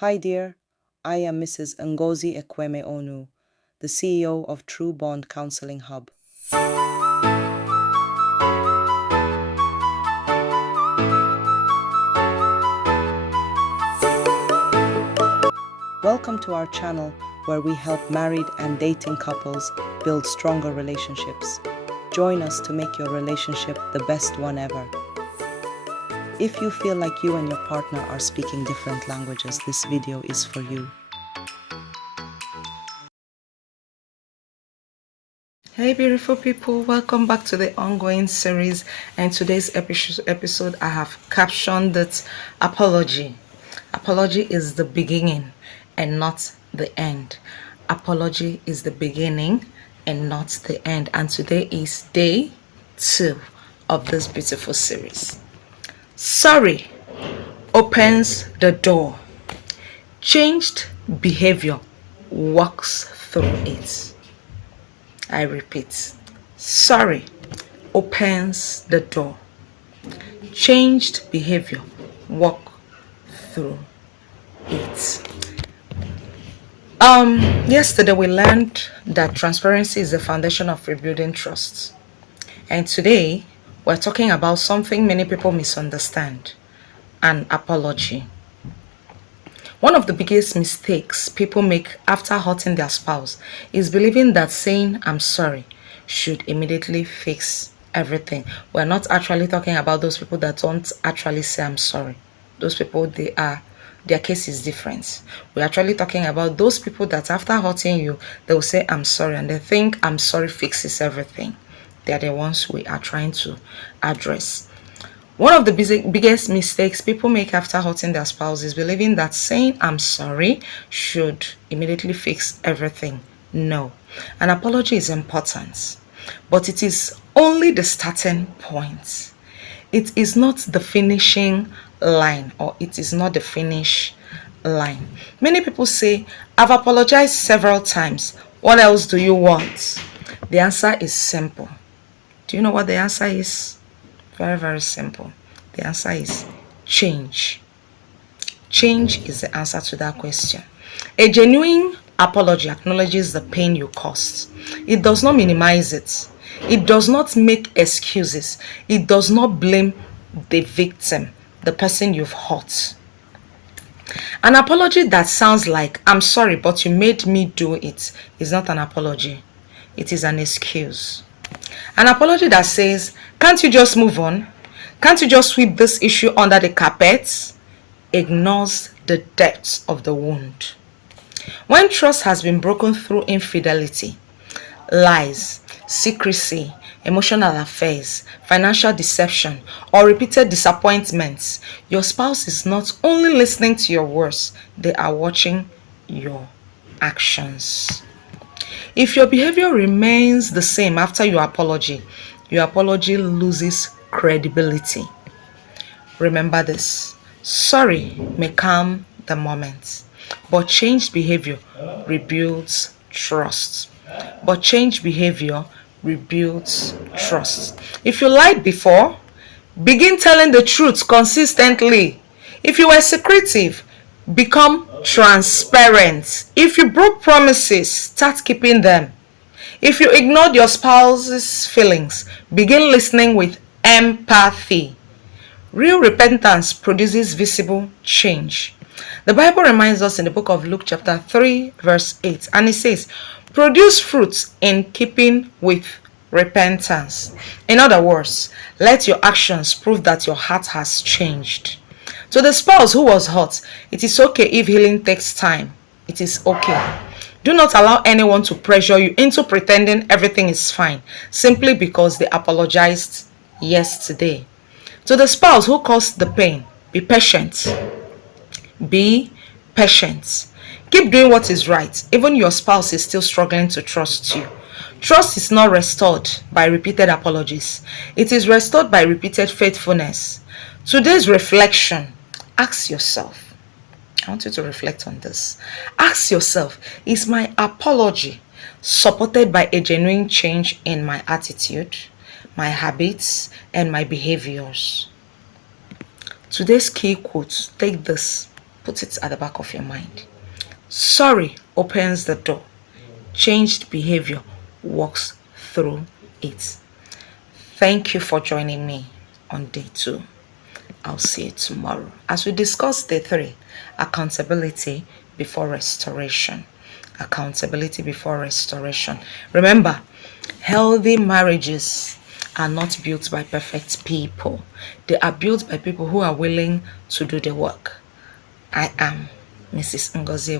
Hi dear, I am Mrs. Ngozi Ekweme Onu, the CEO of True Bond Counseling Hub. Welcome to our channel where we help married and dating couples build stronger relationships. Join us to make your relationship the best one ever. If you feel like you and your partner are speaking different languages, this video is for you. Hey beautiful people, welcome back to the ongoing series, and today's episode I have captioned it apology. Apology is the beginning and not the end. Apology is the beginning and not the end, and today is day 2 of this beautiful series. Sorry opens the door. Changed behavior walks through it. I repeat, sorry opens the door. Changed behavior walk through it. Yesterday we learned that transparency is the foundation of rebuilding trust. And today we're talking about something many people misunderstand, an apology. One of the biggest mistakes people make after hurting their spouse is believing that saying I'm sorry should immediately fix everything. We're not actually talking about those people that don't actually say I'm sorry. Those people, their case is different. We're actually talking about those people that after hurting you, they will say I'm sorry and they think I'm sorry fixes everything. They are the ones we are trying to address. One of the biggest mistakes people make after hurting their spouse is believing that saying I'm sorry should immediately fix everything. No, an apology is important, but it is only the starting point. It is not the finishing line, or it is not the finish line. Many people say, I've apologized several times. What else do you want? The answer is simple. Do you know what the answer is? Very, very simple. The answer is change. Change is the answer to that question. A genuine apology acknowledges the pain you caused. It does not minimize it. It does not make excuses. It does not blame the victim, the person you've hurt. An apology that sounds like, I'm sorry, but you made me do it, is not an apology. It is an excuse. An apology that says, can't you just move on? Can't you just sweep this issue under the carpet? Ignores the depths of the wound. When trust has been broken through infidelity, lies, secrecy, emotional affairs, financial deception, or repeated disappointments, your spouse is not only listening to your words, they are watching your actions. If your behavior remains the same after your apology loses credibility. Remember this. Sorry may calm the moment, but changed behavior rebuilds trust. But changed behavior rebuilds trust. If you lied before, begin telling the truth consistently. If you were secretive, become transparent. If you broke promises, start keeping them. If you ignored your spouse's feelings, begin listening with empathy. Real repentance produces visible change. The Bible reminds us in the book of Luke chapter 3 verse 8, and it says, produce fruits in keeping with repentance. In other words, let your actions prove that your heart has changed. To the spouse who was hurt, it is okay if healing takes time. It is okay. Do not allow anyone to pressure you into pretending everything is fine simply because they apologized yesterday. To the spouse who caused the pain, be patient. Be patient. Keep doing what is right. Even your spouse is still struggling to trust you. Trust is not restored by repeated apologies. It is restored by repeated faithfulness. Today's reflection, ask yourself. I want you to reflect on this. Ask yourself, is my apology supported by a genuine change in my attitude, my habits, and my behaviors? Today's key quote, take this. Put it at the back of your mind. Sorry opens the door. Changed behavior walks through it. Thank you for joining me on day 2. I'll see you tomorrow as we discuss day 3, accountability before restoration. Accountability before restoration. Remember, healthy marriages are not built by perfect people. They are built by people who are willing to do the work. I am Mrs. Ngozi